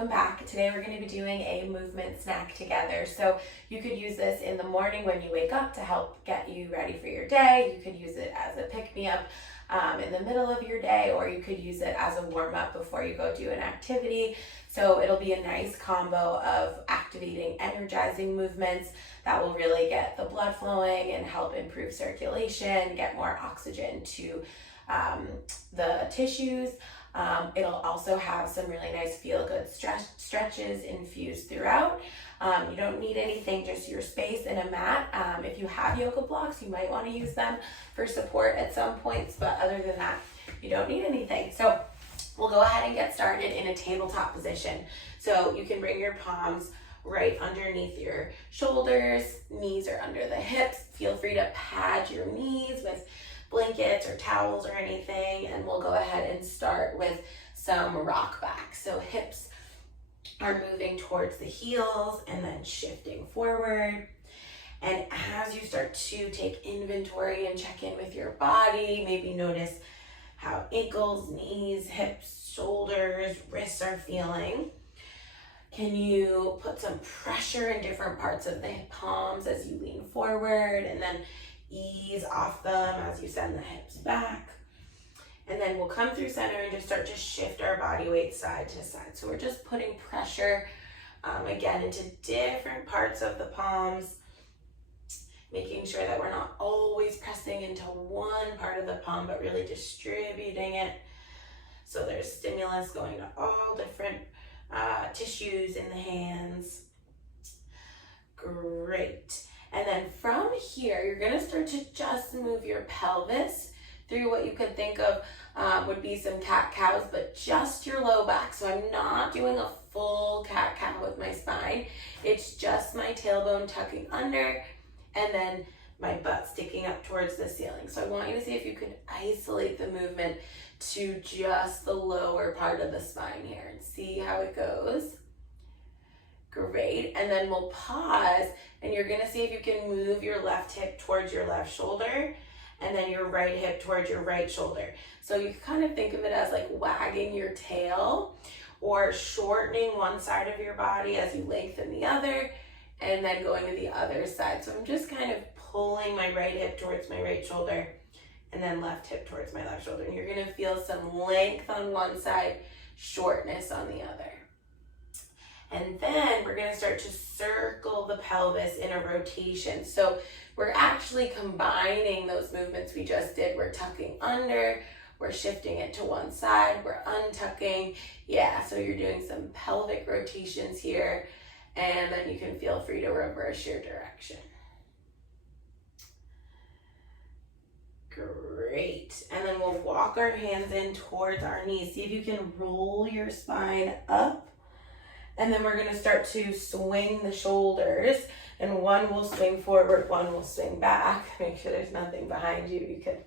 welcome back. Today we're going to be doing a movement snack together. So you could use this in the morning when you wake up to help get you ready for your day. You could use it as a pick-me-up in the middle of your day, or you could use it as a warm-up before you go do an activity. So it'll be a nice combo of activating, energizing movements that will really get the blood flowing and help improve circulation, get more oxygen to the tissues. It'll also have some really nice feel-good stretches infused throughout. You don't need anything, just your space and a mat. If you have yoga blocks, you might want to use them for support at some points, but other than that, you don't need anything. So we'll go ahead and get started in a tabletop position. So you can bring your palms right underneath your shoulders, knees are under the hips. Feel free to pad your knees with blankets or towels or anything, and we'll go ahead and start with some rock back. So hips are moving towards the heels and then shifting forward. And as you start to take inventory and check in with your body, maybe notice how ankles, knees, hips, shoulders, wrists are feeling. Can you put some pressure in different parts of the palms as you lean forward, and then ease off them as you send the hips back. And then we'll come through center and just start to shift our body weight side to side. So we're just putting pressure again into different parts of the palms, making sure that we're not always pressing into one part of the palm, but really distributing it. So there's stimulus going to all different tissues in the hands. Great. And then from here, you're gonna start to just move your pelvis through what you could think of would be some cat-cows, but just your low back. So I'm not doing a full cat-cow with my spine. It's just my tailbone tucking under and then my butt sticking up towards the ceiling. So I want you to see if you can isolate the movement to just the lower part of the spine here and see how it goes. Great, and then we'll pause, and you're gonna see if you can move your left hip towards your left shoulder, and then your right hip towards your right shoulder. So you can kind of think of it as like wagging your tail, or shortening one side of your body as you lengthen the other, and then going to the other side. So I'm just kind of pulling my right hip towards my right shoulder, and then left hip towards my left shoulder. And you're gonna feel some length on one side, shortness on the other. And then we're gonna start to circle the pelvis in a rotation. So we're actually combining those movements we just did. We're tucking under, we're shifting it to one side, we're untucking. Yeah, so you're doing some pelvic rotations here, and then you can feel free to reverse your direction. Great, and then we'll walk our hands in towards our knees. See if you can roll your spine up. And then we're gonna start to swing the shoulders, and one will swing forward, one will swing back. Make sure there's nothing behind you you could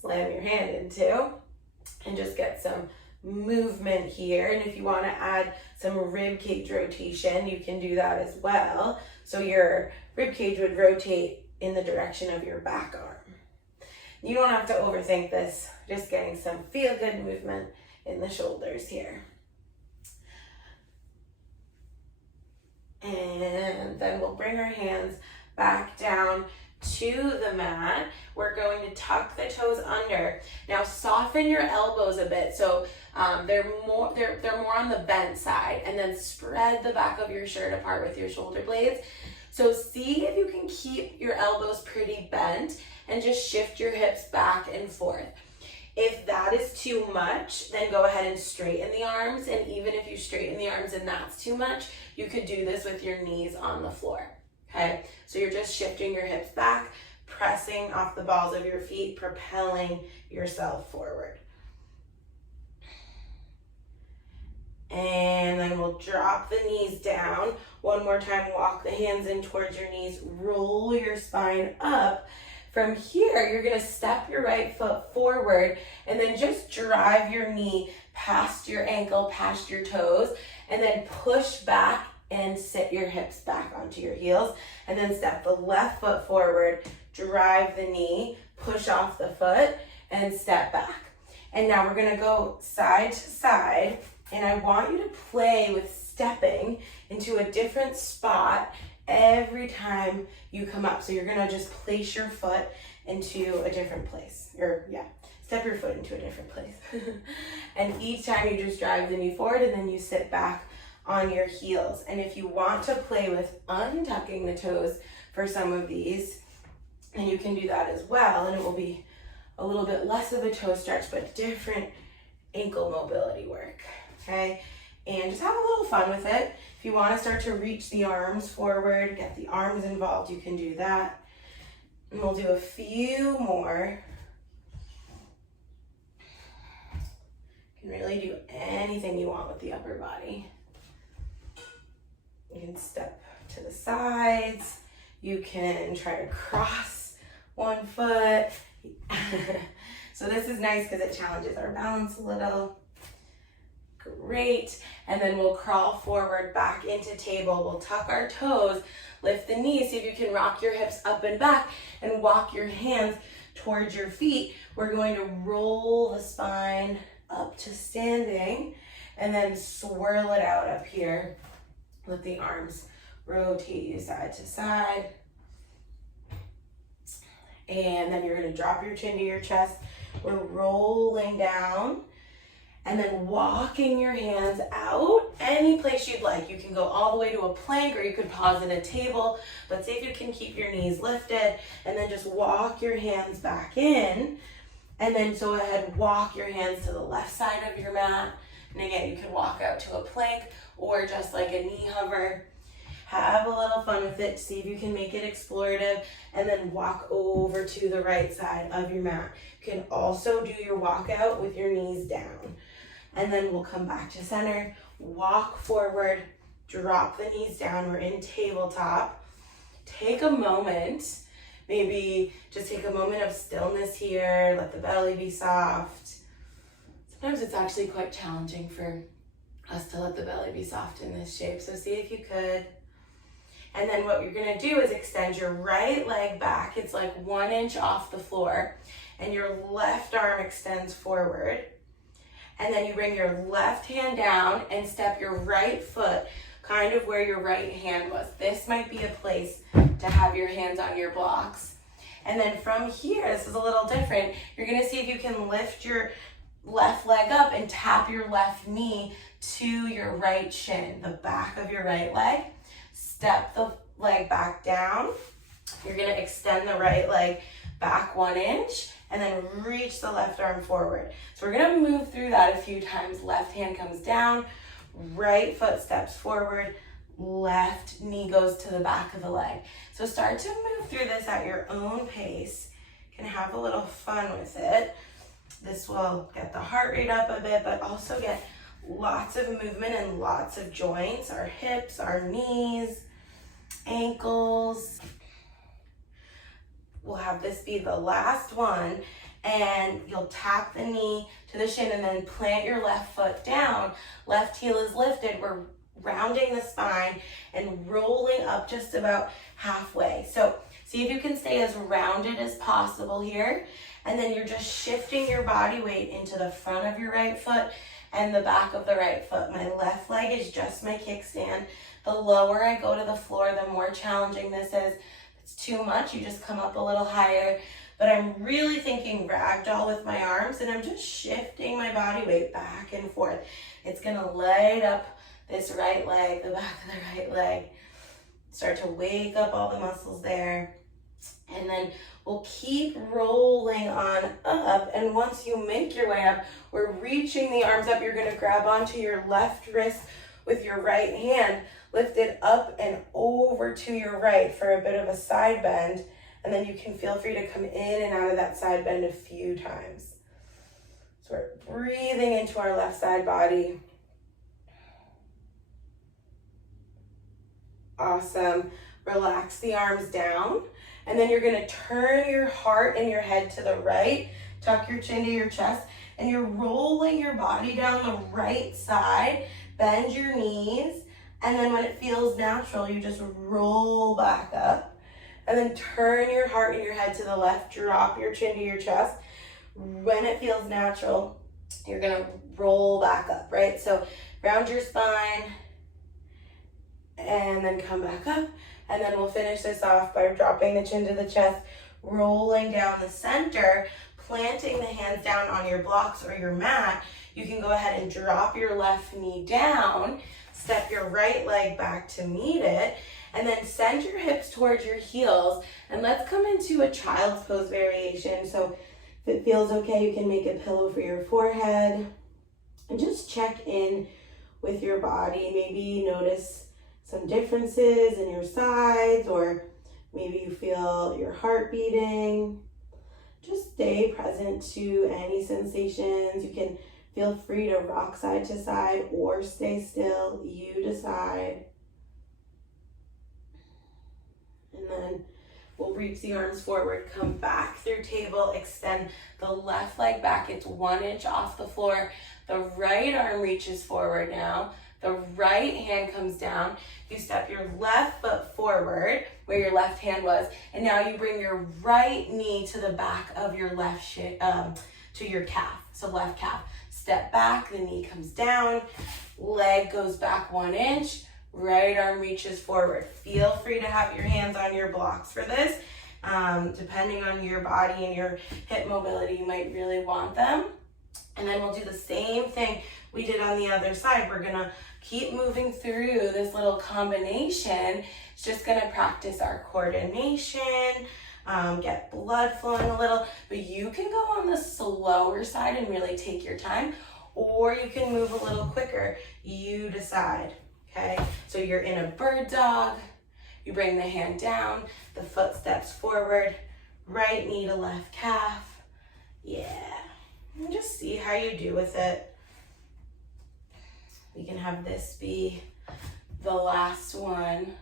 slam your hand into, and just get some movement here. And if you wanna add some rib cage rotation, you can do that as well. So your rib cage would rotate in the direction of your back arm. You don't have to overthink this, just getting some feel-good movement in the shoulders here. And then we'll bring our hands back down to the mat. We're going to tuck the toes under. Now soften your elbows a bit, so they're more on the bent side, and then spread the back of your shirt apart with your shoulder blades. So see if you can keep your elbows pretty bent and just shift your hips back and forth. If that is too much, then go ahead and straighten the arms. And even if you straighten the arms and that's too much, you could do this with your knees on the floor, okay? So you're just shifting your hips back, pressing off the balls of your feet, propelling yourself forward. And then we'll drop the knees down. One more time, walk the hands in towards your knees, roll your spine up. From here, you're gonna step your right foot forward and then just drive your knee past your ankle, past your toes, and then push back and sit your hips back onto your heels. And then step the left foot forward, drive the knee, push off the foot, and step back. And now we're gonna go side to side And I want you to play with stepping into a different spot every time you come up. So you're gonna just place your foot into a different place. Step your foot into a different place. And each time you just drive the knee forward and then you sit back on your heels. And if you want to play with untucking the toes for some of these, then you can do that as well. And it will be a little bit less of a toe stretch, but different ankle mobility work, okay? And just have a little fun with it. If you want to start to reach the arms forward, get the arms involved, you can do that. And we'll do a few more. You can really do anything you want with the upper body. You can step to the sides. You can try to cross one foot. So this is nice because it challenges our balance a little. Great. And then we'll crawl forward back into table. We'll tuck our toes, lift the knees. See if you can rock your hips up and back and walk your hands towards your feet. We're going to roll the spine up to standing and then swirl it out up here. Let the arms rotate you side to side. And then you're going to drop your chin to your chest. We're rolling down and then walking your hands out any place you'd like. You can go all the way to a plank or you could pause at a table, but see if you can keep your knees lifted and then just walk your hands back in. And then so ahead, walk your hands to the left side of your mat. And again, you can walk out to a plank or just like a knee hover. Have a little fun with it. See if you can make it explorative and then walk over to the right side of your mat. You can also do your walkout with your knees down. And then we'll come back to center, walk forward, drop the knees down. We're in tabletop. Take a moment, maybe just take a moment of stillness here. Let the belly be soft. Sometimes it's actually quite challenging for us to let the belly be soft in this shape. So see if you could. And then what you're gonna do is extend your right leg back. It's like 1 inch off the floor. And your left arm extends forward. And then you bring your left hand down and step your right foot kind of where your right hand was. This might be a place to have your hands on your blocks. And then from here, this is a little different. You're gonna see if you can lift your left leg up and tap your left knee to your right shin, the back of your right leg. Step the leg back down. You're gonna extend the right leg back 1 inch and then reach the left arm forward. So we're gonna move through that a few times. Left hand comes down, right foot steps forward, left knee goes to the back of the leg. So start to move through this at your own pace. You can have a little fun with it. This will get the heart rate up a bit, but also get lots of movement and lots of joints, our hips, our knees, ankles. We'll have this be the last one, and you'll tap the knee to the shin and then plant your left foot down. Left heel is lifted. We're rounding the spine and rolling up just about halfway. So see if you can stay as rounded as possible here. And then you're just shifting your body weight into the front of your right foot and the back of the right foot. My left leg is just my kickstand. The lower I go to the floor, the more challenging this is. If it's too much, you just come up a little higher. But I'm really thinking ragdoll with my arms, and I'm just shifting my body weight back and forth. It's gonna light up this right leg, the back of the right leg. Start to wake up all the muscles there. And then we'll keep rolling on up. And once you make your way up, we're reaching the arms up. You're gonna grab onto your left wrist with your right hand, lift it up and over to your right for a bit of a side bend. And then you can feel free to come in and out of that side bend a few times. So we're breathing into our left side body. Awesome. Relax the arms down. And then you're gonna turn your heart and your head to the right, tuck your chin to your chest, and you're rolling your body down the right side, bend your knees, and then when it feels natural, you just roll back up. And then turn your heart and your head to the left, drop your chin to your chest. When it feels natural, you're gonna roll back up, right? So round your spine and then come back up. And then we'll finish this off by dropping the chin to the chest, rolling down the center, planting the hands down on your blocks or your mat. You can go ahead and drop your left knee down, step your right leg back to meet it, and then send your hips towards your heels. And let's come into a child's pose variation. So if it feels okay, you can make a pillow for your forehead and just check in with your body. Maybe notice some differences in your sides, or maybe you feel your heart beating. Just stay present to any sensations. You can feel free to rock side to side or stay still. You decide. And then we'll reach the arms forward, come back through table, extend the left leg back. It's 1 inch off the floor. The right arm reaches forward now. The right hand comes down. You step your left foot forward where your left hand was, and now you bring your right knee to the back of your left shin, to your calf. So left calf. Step back, the knee comes down, leg goes back 1 inch, right arm reaches forward. Feel free to have your hands on your blocks for this. Depending on your body and your hip mobility, you might really want them. And then we'll do the same thing we did on the other side. We're gonna keep moving through this little combination. It's just gonna practice our coordination, get blood flowing a little, but you can go on the slower side and really take your time, or you can move a little quicker. You decide, okay? So you're in a bird dog, you bring the hand down, the foot steps forward, right knee to left calf. Yeah. And just see how you do with it. We can have this be the last one.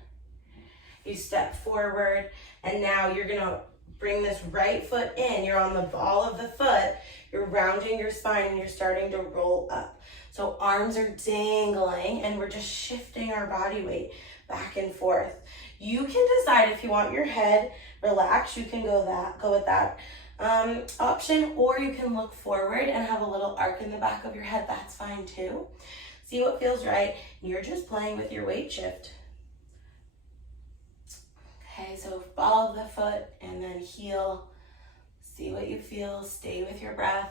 You step forward, and now you're gonna bring this right foot in. You're on the ball of the foot. You're rounding your spine, and you're starting to roll up. So arms are dangling, and we're just shifting our body weight back and forth. You can decide if you want your head relaxed. You can go with that option, or you can look forward and have a little arc in the back of your head. That's fine too. See what feels right. You're just playing with your weight shift. Okay, so ball of the foot and then heel. See what you feel. Stay with your breath.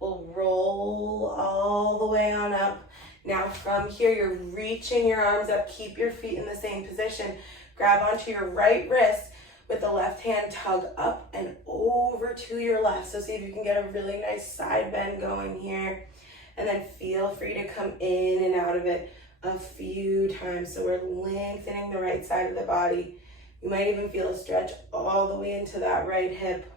We'll roll all the way on up. Now from here, you're reaching your arms up. Keep your feet in the same position. Grab onto your right wrist. With the left hand, tug up and over to your left. So see if you can get a really nice side bend going here. And then feel free to come in and out of it a few times. So we're lengthening the right side of the body. You might even feel a stretch all the way into that right hip.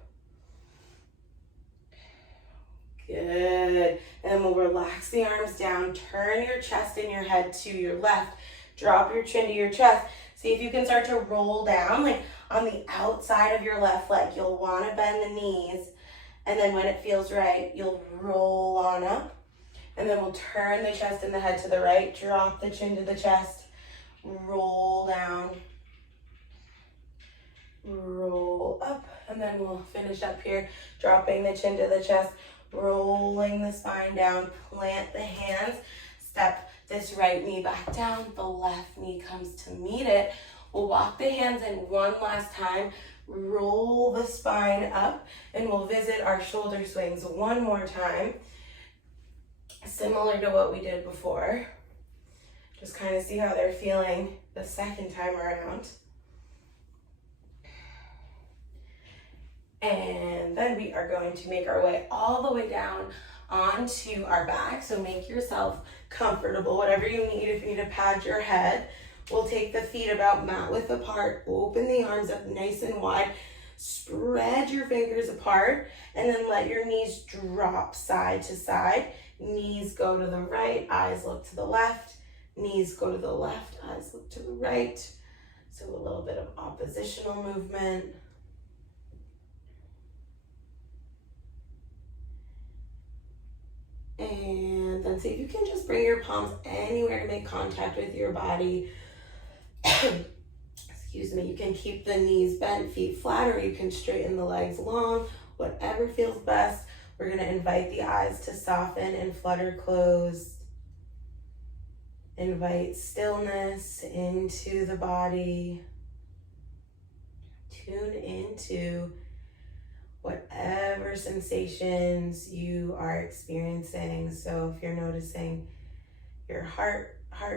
Good. And we'll relax the arms down. Turn your chest and your head to your left. Drop your chin to your chest. See if you can start to roll down, like on the outside of your left leg. You'll want to bend the knees, and then when it feels right, you'll roll on up, and then we'll turn the chest and the head to the right, drop the chin to the chest, roll down, roll up, and then we'll finish up here, dropping the chin to the chest, rolling the spine down, plant the hands, step this right knee back down, the left knee comes to meet it. We'll walk the hands in one last time, roll the spine up, and we'll visit our shoulder swings one more time, similar to what we did before. Just kind of see how they're feeling the second time around. And then we are going to make our way all the way down onto our back. So make yourself comfortable, whatever you need. If you need to pad your head, we'll take the feet about mat width apart, open the arms up nice and wide, spread your fingers apart, and then let your knees drop side to side. Knees go to the right, eyes look to the left, knees go to the left, eyes look to the right. So a little bit of oppositional movement. And then see if you can just bring your palms anywhere to make contact with your body. Excuse me. You can keep the knees bent, feet flat, or you can straighten the legs long, whatever feels best. We're going to invite the eyes to soften and flutter closed. Invite stillness into the body. Tune into whatever sensations you are experiencing. So if you're noticing your heart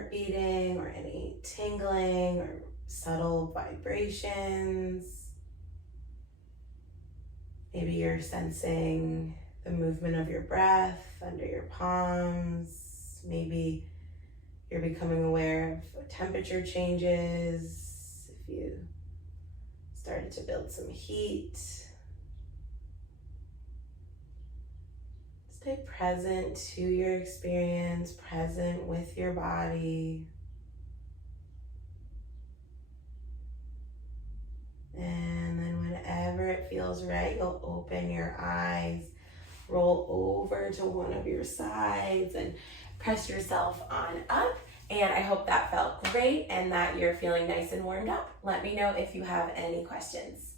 beating or any tingling or subtle vibrations, maybe you're sensing the movement of your breath under your palms. Maybe you're becoming aware of temperature changes. If you started to build some heat, stay present to your experience, present with your body. And then whenever it feels right, you'll open your eyes, roll over to one of your sides and press yourself on up. And I hope that felt great and that you're feeling nice and warmed up. Let me know if you have any questions.